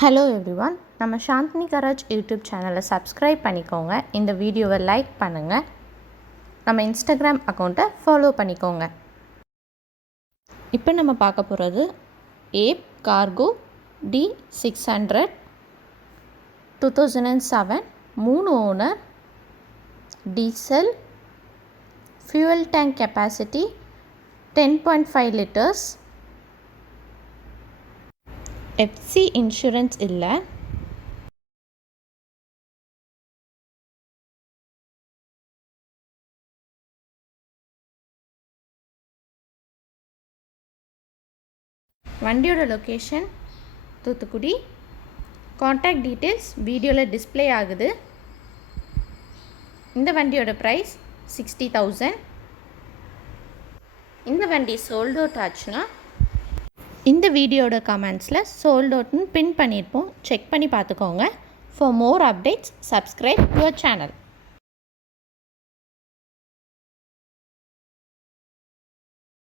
Hello everyone, நம்ம Chandni garage YouTube சேனலை subscribe பண்ணிக்கோங்க. இந்த வீடியோவை லைக் பண்ணுங்கள். நம்ம இன்ஸ்டாகிராம் அக்கௌண்ட்டை ஃபாலோ பண்ணிக்கோங்க. இப்போ நம்ம பார்க்க போகிறது Ape cargo D600 2007, 3 owner, diesel, fuel tank capacity 10.5 litres, FC insurance இல்லை. வண்டியோட லொக்கேஷன் தூத்துக்குடி. காண்டாக்ட் டீட்டெயில்ஸ் வீடியோவில் டிஸ்பிளே ஆகுது. இந்த வண்டியோட ப்ரைஸ் 60,000. இந்த வண்டி சோல்ட் அவுட் ஆச்சுன்னா இந்த வீடியோட கமெண்ட்ஸில் சோல்ட் அவுட்னு பின் பண்ணியிருப்போம், செக் பண்ணி பார்த்துக்கோங்க. For more updates subscribe your channel.